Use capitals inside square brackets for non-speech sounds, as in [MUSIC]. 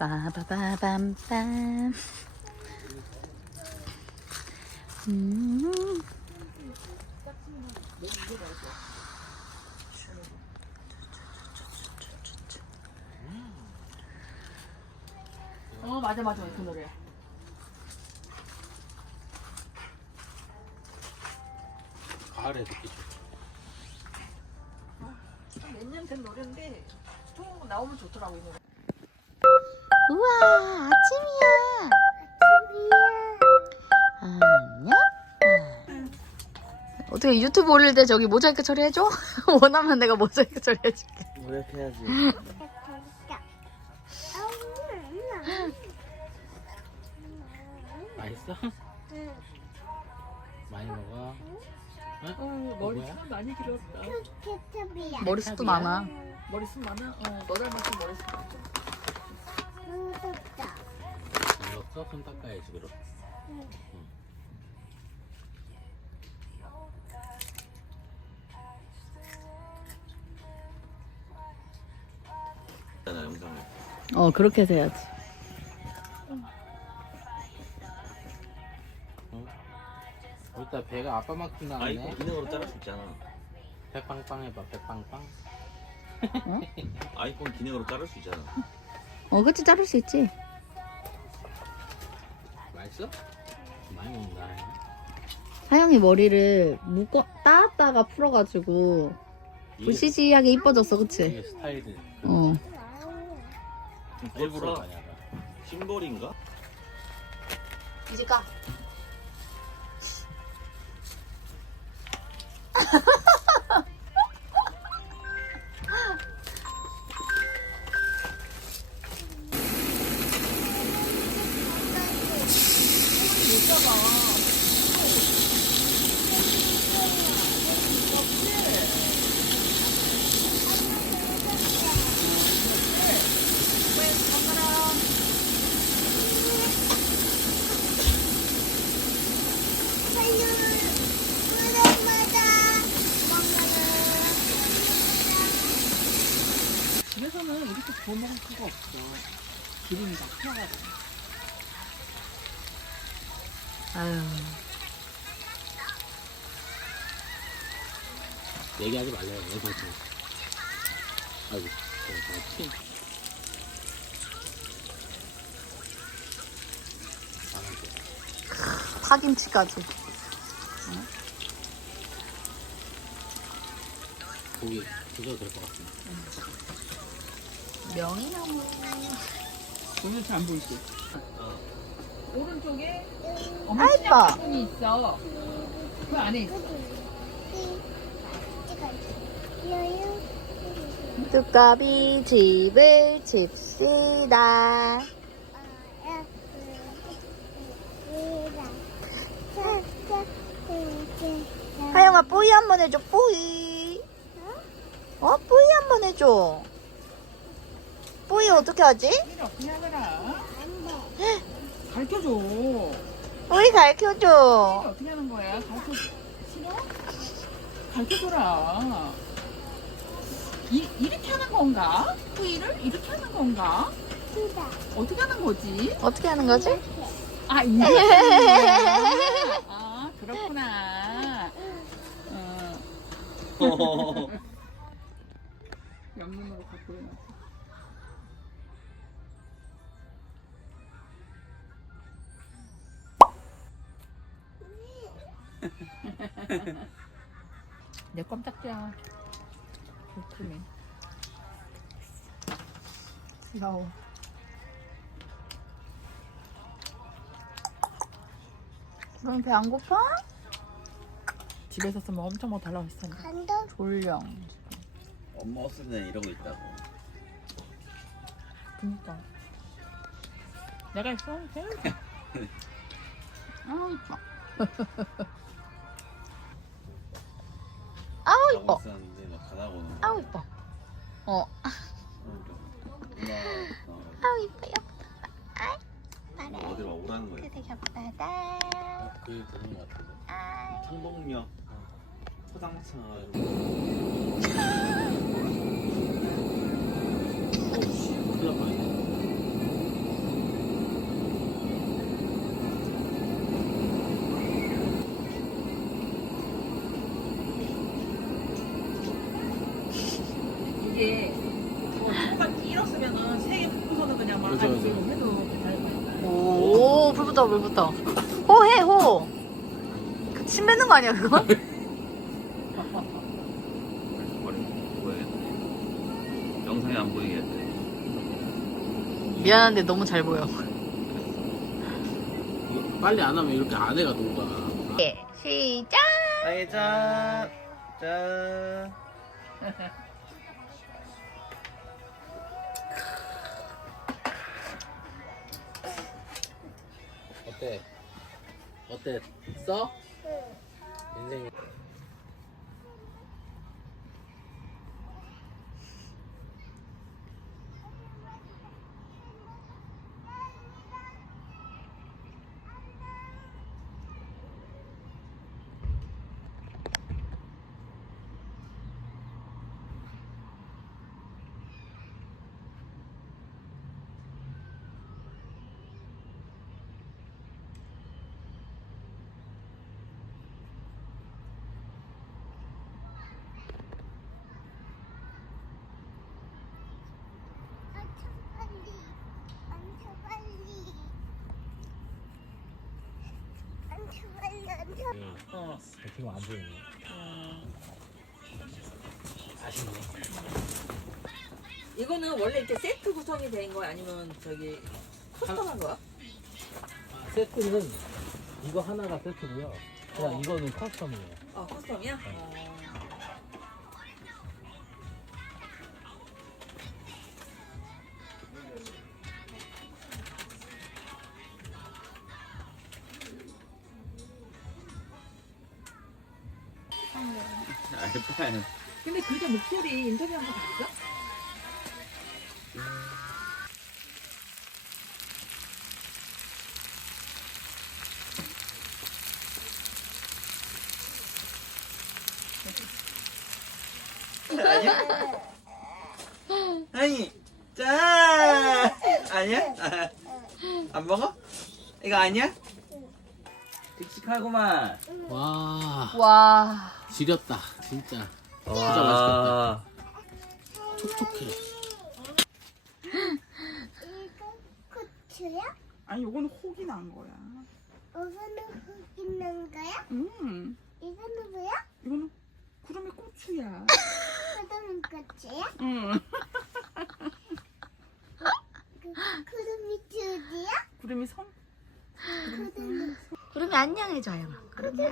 빠바바밤빰. 음. 어 맞아 맞아 그 노래. 가을에 듣기 좋죠. 몇 년 된 노래인데 통 나오면 좋더라고 이 노래. 우와, 아침이야. 안녕? 어떻게 유튜브 올릴 때 저기 모자이크 처리해줘? [LAUGHS] 원하면 내가 모자이크 처리해줄게. 노력해야지. [LAUGHS] 맛있어? 많이 먹어. 어 머리 머리 참 많이 길었다. 머리숱도 많아. 머리숱 많아? 어 너 닮았어 머리숱 많아. 먹었어? 손 닦아야지 그럼. 나 영상을 어, 그렇게 해서 해야지. 일단 배가 아빠 만큼 나왔네. 아이폰 기능으로 자를 수 있잖아 백빵빵 해봐. 백빵빵. 아이폰 기능으로 자를 수 있잖아 어, 그치, 자를 수 있지. 맛있어? 많이 먹는다. 사영이 머리를 묶어, 따다가 풀어가지고, 부시시하게 이뻐졌어, 그치? 이게 스타일이. 어. 일부러. 심볼인가? 이제 까. [LAUGHS] 먹을 수가 없어. 기름이 다 튀어가지고. 아유. 얘기하지 말래요. 찍 아이고. 저, 저, 핀. 안 할게. 파김치까지. 고기 드셔도 될것 같습니다. 명이나무. 오늘 잘안 보이지? 오른쪽에 아, 엄마 예뻐. 분이 있어. 그 안에 있어. 두꺼비 집을 칩시다. 하영아 뿌이 한 번 해줘 뿌이. 어 뿌이 한 번 해줘. 뿌이 어떻게 하지? 어떻게 하더라? 가르쳐줘. 뿌이 가르쳐줘. 어떻게 하는 거야? 가르쳐 싫어? 가르쳐줘라. 이, 이렇게 하는 건가? 뿌이를 이렇게 하는 건가? 어떻게 하는 거지? 어떻게 하는 거지? 아 이렇게 하는 거야. [LAUGHS] 아 그렇구나. 어, [LAUGHS] [LAUGHS] 내 껌딱지야. 좋구네. 귀여워. 그럼 배안 고파? 집에서 쓰면 엄청 뭐 달라고 했을 텐데. 졸려. 엄마 없을 때 이러고 있다고 그니까. 내가 있어? 해. [LAUGHS] 아우 이뻐. [LAUGHS] 아우 이뻐. 있었는데 막 가다가 오는 아우 이뻐. 어. 누나 아우 이뻐요. 어디로 오라는 거야 되게 바다. 그게 되는 것 같은데. 아. 창동역 가가지고 오씨, 큰일 날 뻔했네. 이게 뭐 정말 길었으면은 세개 묶고서는 그냥 막 그죠, 아니, 그죠. 이거 해도 괜찮을 불 붙어. 호, 해, 호. 그, 침 뱉는 거 아니야, 그거? 머리 보여야겠네. 영상에 안 보이겠네. 미안한데 너무 잘 보여. 이거 빨리 안 하면 이렇게 안에가 녹아. 예, 시작! 아이 짠. 짠. [LAUGHS] 어때? 어때? 써? 인생이. 엄청 빨리 엄청 빨리 엄청 빨리 엄청 어. 지금 안 보이네. 아쉽네. 이거는 원래 이렇게 세트 구성이 된 거야 아니면 저기 커스텀한 거야? 세트는 이거 하나가 세트고요. 그냥 어. 이거는 커스텀이에요. 어 커스텀이야? 어. 알파야. 근데 그게 목소리 인터뷰한 거 봤어? 아니, 짠! 아니야? 아, 안 먹어? 이거 아니야? 씩씩하구만. 와, 와. 지렸다. 진짜. 와. 촉촉해. 이거 고추야? 아니 요거는 혹이 난 거야 이거는 흙 있는 거야? 음 이거는 뭐야? 이거는 구름의 고추야 구름이 고추야? 음 그, 구름이 줄이야? 구름이 성 구름이 구름이 안녕해줘요. 구름이